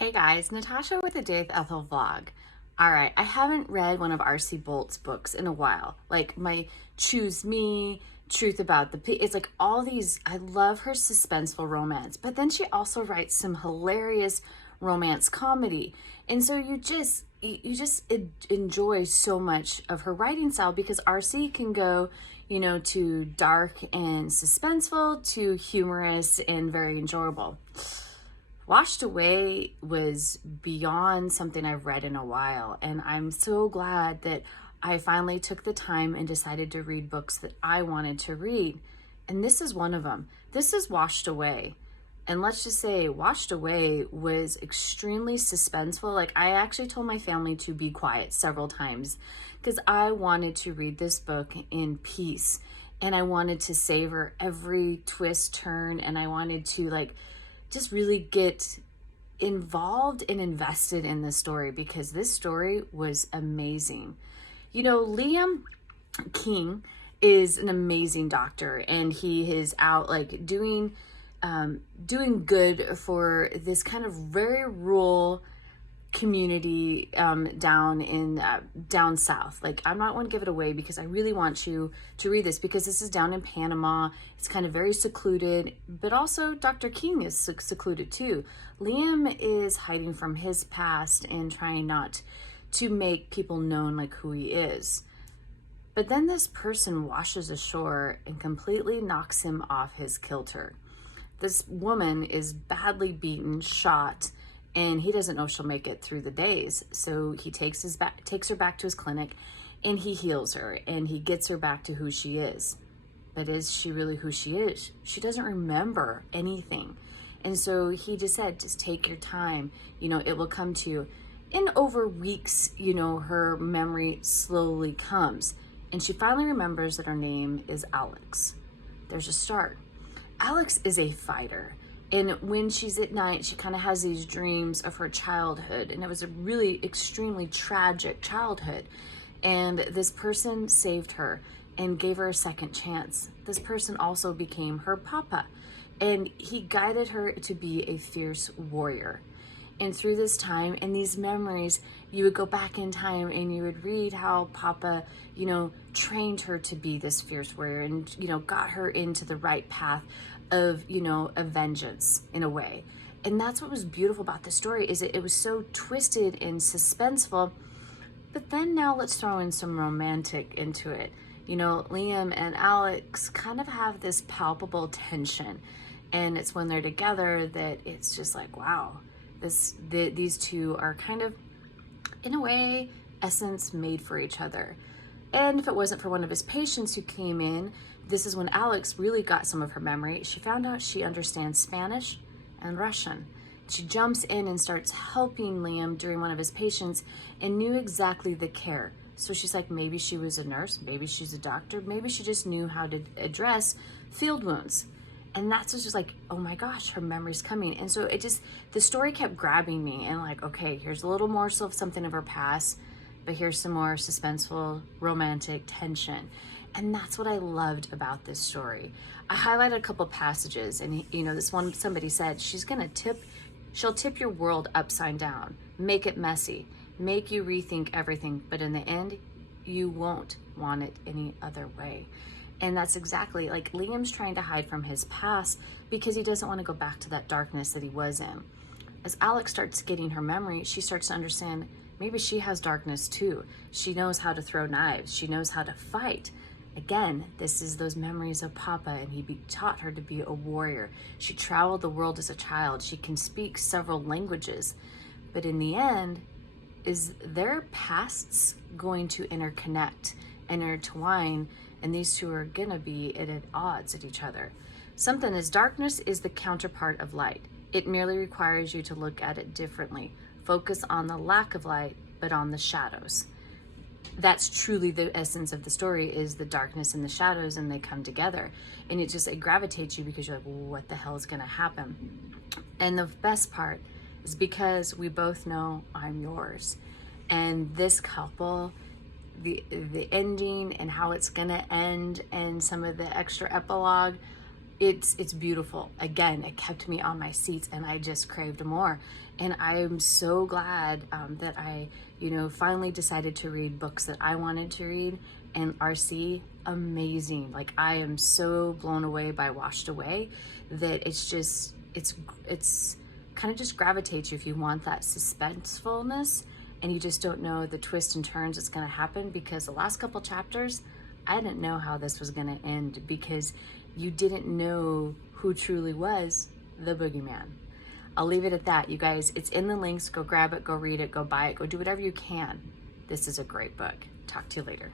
Hey guys, Natasha with the Day with Ethel vlog. All right, I haven't read one of R.C. Boldt's books in a while. Like my Choose Me, Truth About the it's like all these. I love her suspenseful romance, but then she also writes some hilarious romance comedy, and so you just enjoy so much of her writing style because R.C. can go, to dark and suspenseful to humorous and very enjoyable. Washed Away was beyond something I've read in a while, and I'm so glad that I finally took the time and decided to read books that I wanted to read. And this is one of them. This is Washed Away. And let's just say Washed Away was extremely suspenseful. Like, I actually told my family to be quiet several times because I wanted to read this book in peace, and I wanted to savor every twist, turn, and I wanted to just really get involved and invested in the story because this story was amazing. Liam King is an amazing doctor, and he is out doing good for this kind of very rural community down south. Like, I'm not want to give it away because I really want you to read this because this is down in Panama. It's kind of very secluded, but also Dr. King is secluded too. Liam is hiding from his past and trying not to make people known like who he is. But then this person washes ashore and completely knocks him off his kilter. This woman is badly beaten, shot, and he doesn't know if she'll make it through the days. So he takes her back to his clinic, and he heals her, and he gets her back to who she is. But is she really who she is? She doesn't remember anything. And so he just said, just take your time. It will come to you. In over weeks, her memory slowly comes. And she finally remembers that her name is Alex. There's a start. Alex is a fighter. And when she's at night, she kind of has these dreams of her childhood. And it was a really extremely tragic childhood. And this person saved her and gave her a second chance. This person also became her papa. And he guided her to be a fierce warrior. And through this time and these memories, you would go back in time and you would read how Papa, trained her to be this fierce warrior and, got her into the right path of, a vengeance in a way. And that's what was beautiful about the story is it was so twisted and suspenseful. But then now let's throw in some romantic into it. Liam and Alex kind of have this palpable tension. And it's when they're together that it's just like, wow. These two are kind of, in a way, essence made for each other. And if it wasn't for one of his patients who came in, this is when Alex really got some of her memory. She found out she understands Spanish and Russian. She jumps in and starts helping Liam during one of his patients and knew exactly the care. So she's like, maybe she was a nurse, maybe she's a doctor, maybe she just knew how to address field wounds. And that's just like, oh my gosh, her memory's coming. And so the story kept grabbing me and like, okay, here's a little more of something of her past, but here's some more suspenseful, romantic tension. And that's what I loved about this story. I highlighted a couple passages and, this one, somebody said, she'll tip your world upside down, make it messy, make you rethink everything. But in the end, you won't want it any other way. And that's exactly like Liam's trying to hide from his past because he doesn't want to go back to that darkness that he was in. As Alex starts getting her memory, she starts to understand maybe she has darkness too. She knows how to throw knives. She knows how to fight. Again, this is those memories of Papa, and he taught her to be a warrior. She traveled the world as a child. She can speak several languages. But in the end, is their pasts going to interconnect, intertwine, and these two are gonna be at odds at each other. Something as darkness is the counterpart of light. It merely requires you to look at it differently. Focus on the lack of light, but on the shadows. That's truly the essence of the story is the darkness and the shadows, and they come together. And it gravitates you because you're like, well, what the hell is gonna happen? And the best part is because we both know I'm yours. And this couple, the ending and how it's gonna end and some of the extra epilogue, it's beautiful. Again, it kept me on my seats, and I just craved more. And I'm so glad that I, finally decided to read books that I wanted to read. And RC, amazing. Like, I am so blown away by Washed Away that it's kind of just gravitates you if you want that suspensefulness and you just don't know the twists and turns that's going to happen, because the last couple chapters, I didn't know how this was going to end, because you didn't know who truly was the boogeyman. I'll leave it at that. You guys, it's in the links. Go grab it, go read it, go buy it, go do whatever you can. This is a great book. Talk to you later.